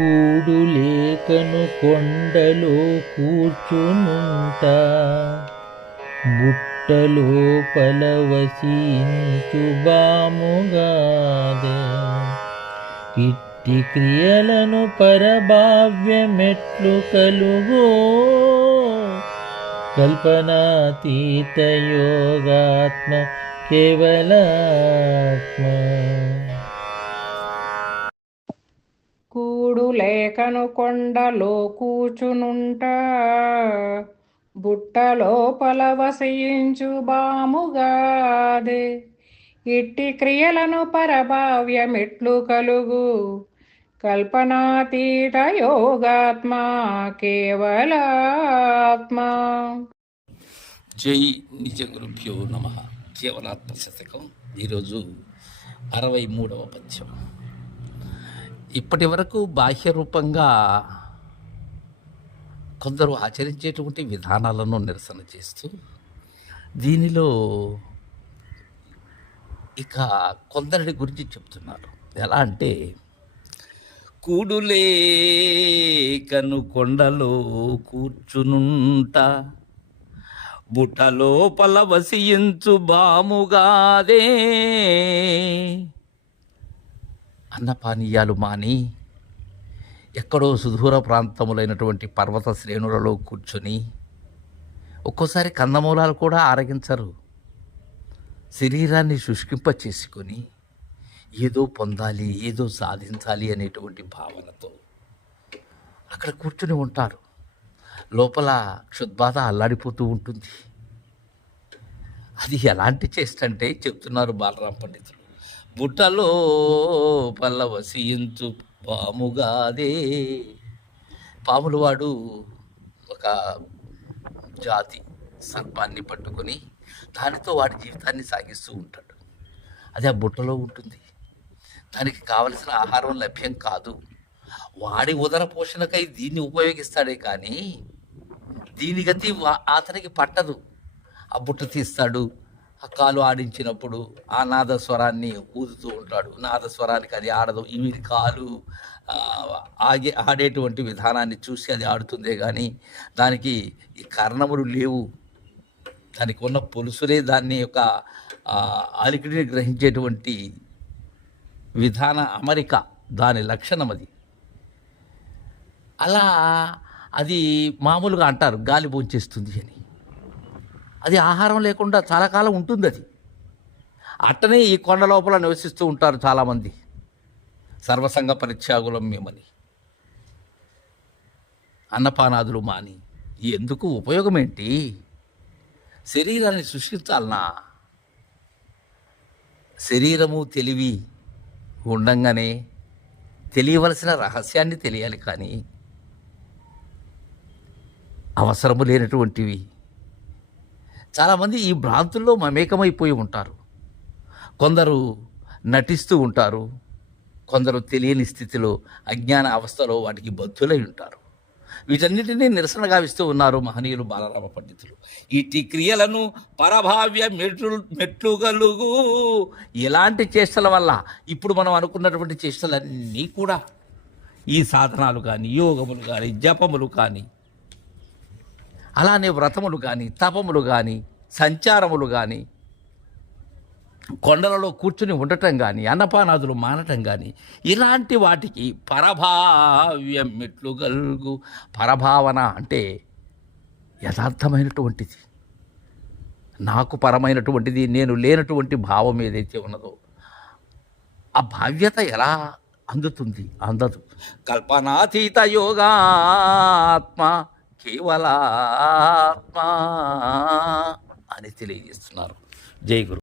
కూడు లేకను కొండలో కూర్చునుంటా, బుట్టలోపల వసించు బాముగాదే. ఇట్టి క్రియలను పరభావ్యమెట్లు కలుగో, కల్పనాతీత యోగాత్మ కేవలాత్మ. కూడు లేకను కొండలో కూచునుంటా, బుట్టలోపల వసించు బాముగాదే. ఇట్టి క్రియలను పరభావ్యమెట్లు కలుగు, కల్పనాతీత యోగాత్మ కేవలాత్మ. జై నిజ గురుభ్యో నమః. కేవలాత్మ శతకం. ఈరోజు 63వ పద్యం. ఇప్పటి వరకు బాహ్య రూపంగా కొందరు ఆచరించేటువంటి విధానాలను నిరసన చేస్తూ, దీనిలో ఇక కొందరి గురించి చెప్తున్నారు. ఎలా అంటే, కూడులేకను కొండలో కూర్చునుంటా, బుట్టలోపల వసించు బాముగాదే. అన్నపానీయాలు మాని ఎక్కడో సుదూర ప్రాంతములైనటువంటి పర్వత శ్రేణులలో కూర్చొని, ఒక్కోసారి కందమూలాలు కూడా ఆరగించరు, శరీరాన్ని శుష్కింప చేసుకొని ఏదో పొందాలి, ఏదో సాధించాలి అనేటువంటి భావనతో అక్కడ కూర్చుని ఉంటారు. లోపల క్షుద్బాధ అల్లాడిపోతూ ఉంటుంది. అది ఎలాంటి చేష్ట అంటే చెప్తున్నారు బాలరాం పండితులు. బుట్టలో పల్ల వసించు పాముగాదే. పాములు వాడు ఒక జాతి సర్పాన్ని పట్టుకొని దానితో వాడి జీవితాన్ని సాగిస్తూ ఉంటాడు. అది ఆ బుట్టలో ఉంటుంది. దానికి కావలసిన ఆహారం లభ్యం కాదు. వాడి ఉదర పోషణకై దీన్ని ఉపయోగిస్తాడే కానీ దీని గతి అతనికి పట్టదు. ఆ బుట్ట తీస్తాడు, ఆ కాలు ఆడించినప్పుడు ఆ నాదస్వరాన్ని ఊదుతూ ఉంటాడు. నాదస్వరానికి అది ఆడదు. ఇవి కాలు ఆడేటువంటి విధానాన్ని చూసి అది ఆడుతుందే కానీ దానికి ఈ కర్ణములు లేవు. దానికి ఉన్న పొలుసులే దాన్ని యొక్క అలికిడిని గ్రహించేటువంటి విధాన అమరిక, దాని లక్షణం అది. అలా అది మామూలుగా అంటారు గాలి భోంచేస్తుంది అని. అది ఆహారం లేకుండా చాలా కాలం ఉంటుంది. అది అట్టనే ఈ కొండ లోపల నివసిస్తూ ఉంటారు చాలామంది. సర్వసంగ పరిత్యాగులం మేమని, అన్నపానాదులు మాని ఎందుకు ఉపయోగం ఏంటి? శరీరాన్ని సృష్టించాలనా? శరీరము తెలివి ఉండంగానే తెలియవలసిన రహస్యాన్ని తెలియాలి, కానీ అవసరము లేనటువంటివి చాలామంది ఈ భ్రాంతుల్లో మమేకమైపోయి ఉంటారు. కొందరు నటిస్తూ ఉంటారు, కొందరు తెలియని స్థితిలో అజ్ఞాన అవస్థలో వాటికి బద్ధులై ఉంటారు. వీటన్నిటినీ నిరసన గావిస్తూ ఉన్నారు మహనీయులు బాలరామ పండితులు. ఇట్టి క్రియలను పరభావ్య మెట్లుగలుగు. ఎలాంటి చేష్టల వల్ల? ఇప్పుడు మనం అనుకున్నటువంటి చేష్టలన్నీ కూడా ఈ సాధనాలు కానీ, యోగములు కానీ, జపములు కానీ, అలానే వ్రతములు కానీ, తపములు కానీ, సంచారములు కానీ, కొండలలో కూర్చుని ఉండటం కానీ, అన్నపానాదులు మానటం కానీ, ఇలాంటి వాటికి పరభావ్యం మెట్లుగలుగు. పరభావన అంటే యథార్థమైనటువంటిది, నాకు పరమైనటువంటిది, నేను లేనటువంటి భావం ఏదైతే ఉన్నదో ఆ భావ్యత ఎలా అందుతుంది? అందదు. కల్పనాతీత యోగాత్మ కేవలాత్మ అని తెలియజేస్తున్నారు. జై గురు.